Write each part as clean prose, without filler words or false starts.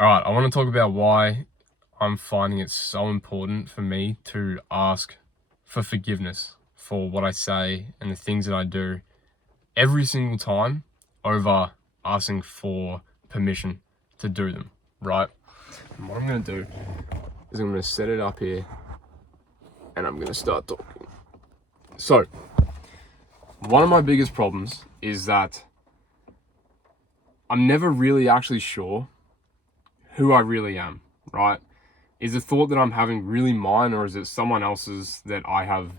All right, I want to talk about why I'm finding it so important for me to ask for forgiveness for what I say and the things that I do every single time over asking for permission to do them, right? And what I'm going to do is I'm going to set it up here and I'm going to start talking. So, one of my biggest problems is that I'm never really actually sure who I really am, right? Is the thought that I'm having really mine, or is it someone else's that I have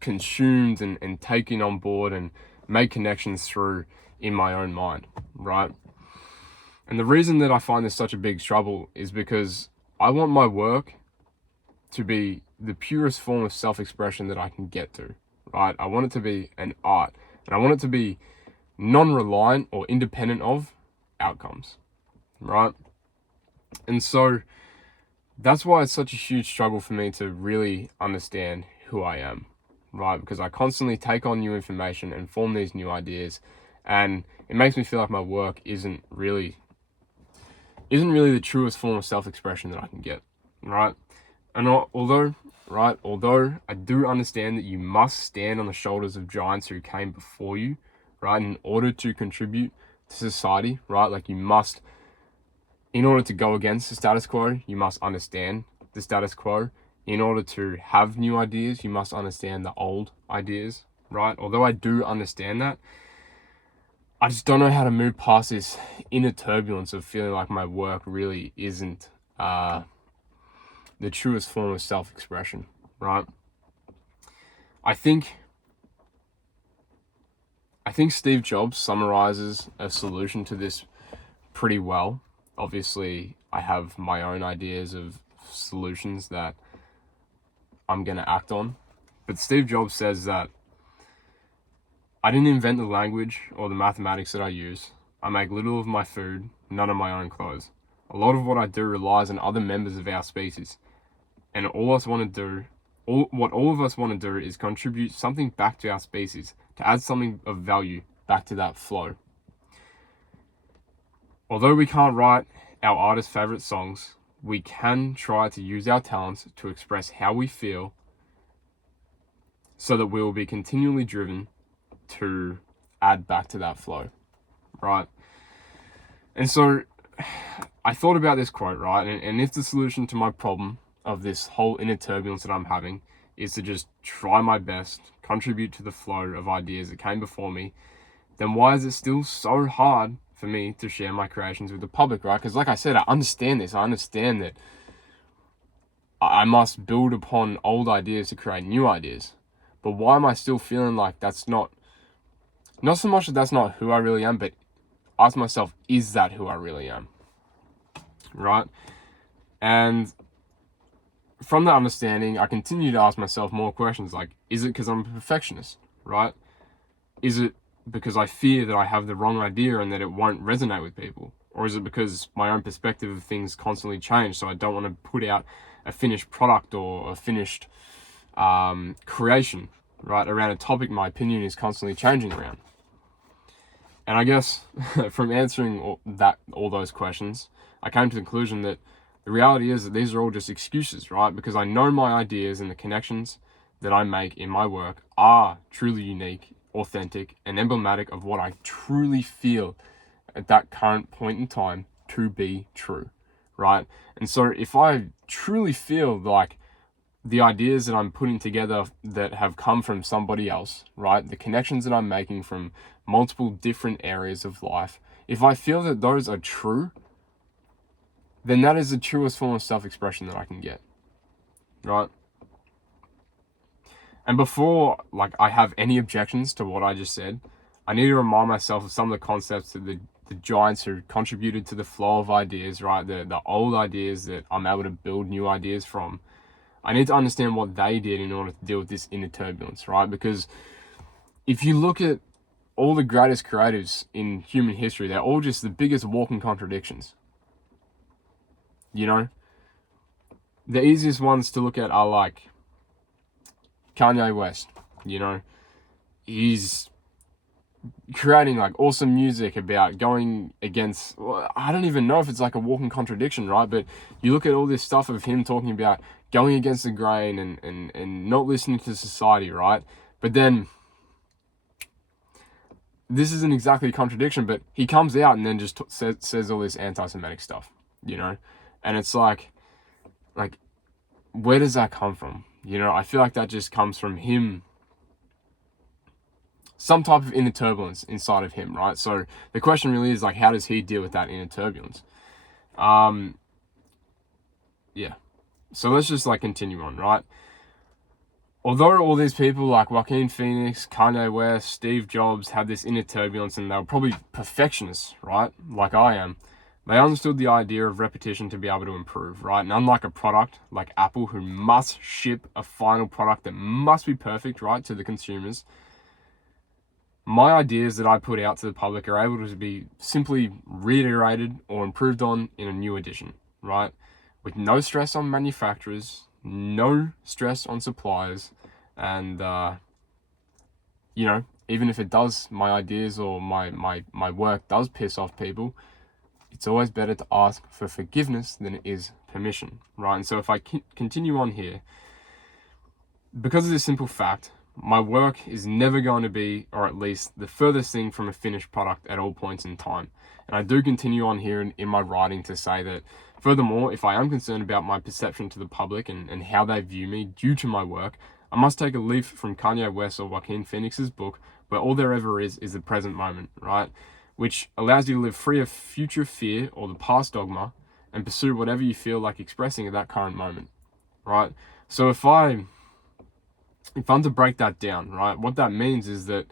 consumed and taken on board and made connections through in my own mind, right? And the reason that I find this such a big trouble is because I want my work to be the purest form of self-expression that I can get to, right? I want it to be an art, and I want it to be non-reliant or independent of outcomes, right? And so that's why it's such a huge struggle for me to really understand who I am, right? Because I constantly take on new information and form these new ideas, and it makes me feel like my work isn't really the truest form of self-expression that I can get, right? And although I do understand that you must stand on the shoulders of giants who came before you, right, in order to contribute to society, right? Like you must, in order to go against the status quo, you must understand the status quo. In order to have new ideas, you must understand the old ideas, right? Although I do understand that, I just don't know how to move past this inner turbulence of feeling like my work really isn't the truest form of self-expression, right? I think Steve Jobs summarizes a solution to this pretty well. Obviously, I have my own ideas of solutions that I'm going to act on. But Steve Jobs says that I didn't invent the language or the mathematics that I use. I make little of my food, none of my own clothes. A lot of what I do relies on other members of our species. And all of us want to do is contribute something back to our species, to add something of value back to that flow. Although we can't write our artists' favorite songs, we can try to use our talents to express how we feel so that we will be continually driven to add back to that flow, right? And so I thought about this quote, right? And if the solution to my problem of this whole inner turbulence that I'm having is to just try my best, contribute to the flow of ideas that came before me, then why is it still so hard for me to share my creations with the public, right? Because like I said, I understand this. I understand that I must build upon old ideas to create new ideas. But why am I still feeling like that's not so much that that's not who I really am, but ask myself, is that who I really am? Right? And from that understanding, I continue to ask myself more questions like, is it because I'm a perfectionist, right? Is it because I fear that I have the wrong idea and that it won't resonate with people? Or is it because my own perspective of things constantly change, so I don't want to put out a finished product or a finished creation, right, around a topic my opinion is constantly changing around? And I guess from answering all those questions, I came to the conclusion that the reality is that these are all just excuses, right? Because I know my ideas and the connections that I make in my work are truly unique, authentic, and emblematic of what I truly feel at that current point in time to be true, right? And so if I truly feel like the ideas that I'm putting together that have come from somebody else, right? The connections that I'm making from multiple different areas of life, if I feel that those are true, then that is the truest form of self-expression that I can get, right? And before I have any objections to what I just said, I need to remind myself of some of the concepts that the giants who contributed to the flow of ideas, right? The old ideas that I'm able to build new ideas from. I need to understand what they did in order to deal with this inner turbulence, right? Because if you look at all the greatest creatives in human history, they're all just the biggest walking contradictions. You know? The easiest ones to look at are like Kanye West. You know? He's creating like awesome music about going against, well, I don't even know if it's like a walking contradiction, right? But you look at all this stuff of him talking about going against the grain and not listening to society, right? But then this isn't exactly a contradiction, but he comes out and then just says all this anti-Semitic stuff, you know? And it's like, where does that come from? You know, I feel like that just comes from him, some type of inner turbulence inside of him, right? So the question really is like, how does he deal with that inner turbulence? Yeah. So let's just like continue on, right? Although all these people like Joaquin Phoenix, Kanye West, Steve Jobs had this inner turbulence and they were probably perfectionists, right? Like I am. They understood the idea of repetition to be able to improve, right? And unlike a product like Apple, who must ship a final product that must be perfect, right, to the consumers, my ideas that I put out to the public are able to be simply reiterated or improved on in a new edition, right? With no stress on manufacturers, no stress on suppliers, and you know, even if it does, my ideas or my work does piss off people, it's always better to ask for forgiveness than it is permission, right? And so if I continue on here, because of this simple fact, my work is never going to be, or at least the furthest thing from a finished product at all points in time. And I do continue on here in my writing to say that, furthermore, if I am concerned about my perception to the public and how they view me due to my work, I must take a leaf from Kanye West or Joaquin Phoenix's book, where all there ever is the present moment, right? Which allows you to live free of future fear or the past dogma and pursue whatever you feel like expressing at that current moment, right? So if I'm to break that down, right, what that means is that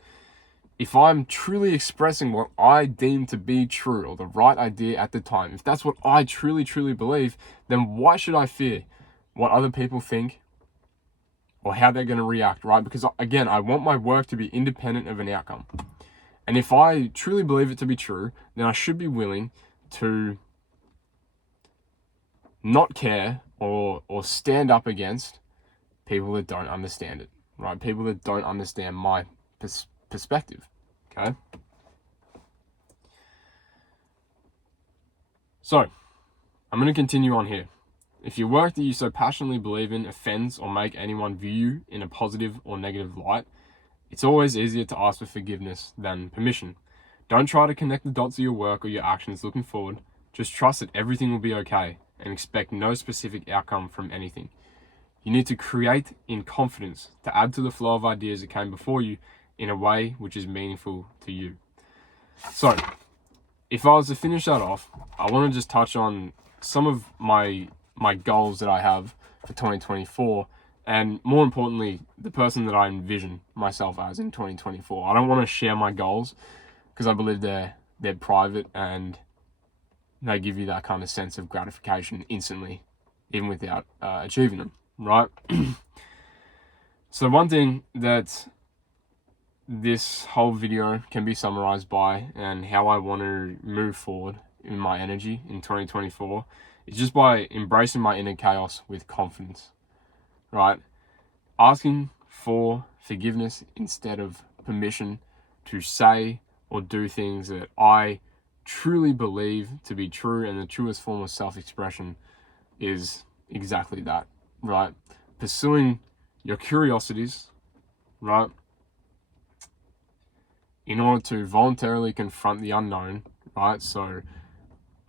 if I'm truly expressing what I deem to be true or the right idea at the time, if that's what I truly, truly believe, then why should I fear what other people think or how they're going to react, right? Because again, I want my work to be independent of an outcome. And if I truly believe it to be true, then I should be willing to not care or stand up against people that don't understand it, right? People that don't understand my perspective, okay? So, I'm going to continue on here. If your work that you so passionately believe in offends or make anyone view you in a positive or negative light, it's always easier to ask for forgiveness than permission. Don't try to connect the dots of your work or your actions looking forward. Just trust that everything will be okay and expect no specific outcome from anything. You need to create in confidence to add to the flow of ideas that came before you in a way which is meaningful to you. So, if I was to finish that off, I want to just touch on some of my goals that I have for 2024, and more importantly, the person that I envision myself as in 2024. I don't want to share my goals because I believe they're private and they give you that kind of sense of gratification instantly, even without achieving them, right? So one thing that this whole video can be summarized by and how I want to move forward in my energy in 2024 is just by embracing my inner chaos with confidence, right? Asking for forgiveness instead of permission to say or do things that I truly believe to be true, and the truest form of self-expression is exactly that, right? Pursuing your curiosities, right? In order to voluntarily confront the unknown, right? So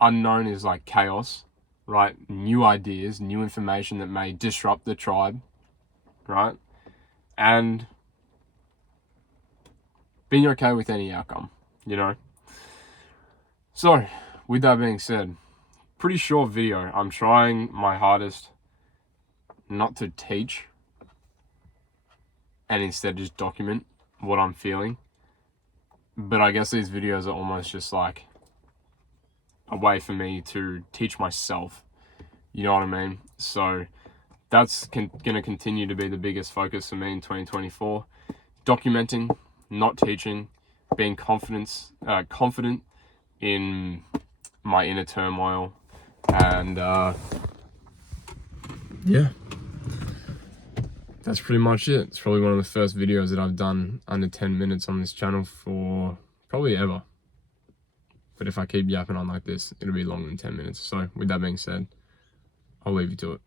unknown is like chaos, right? New ideas, new information that may disrupt the tribe, right? And being okay with any outcome, you know? So, with that being said, pretty short video. I'm trying my hardest not to teach and instead just document what I'm feeling. But I guess these videos are almost just like a way for me to teach myself, you know what I mean? So that's going to continue to be the biggest focus for me in 2024. Documenting, not teaching, being confident in my inner turmoil, and yeah. that's pretty much it. It's probably one of the first videos that I've done under 10 minutes on this channel for probably ever. But if I keep yapping on like this, it'll be longer than 10 minutes. So with that being said, I'll leave you to it.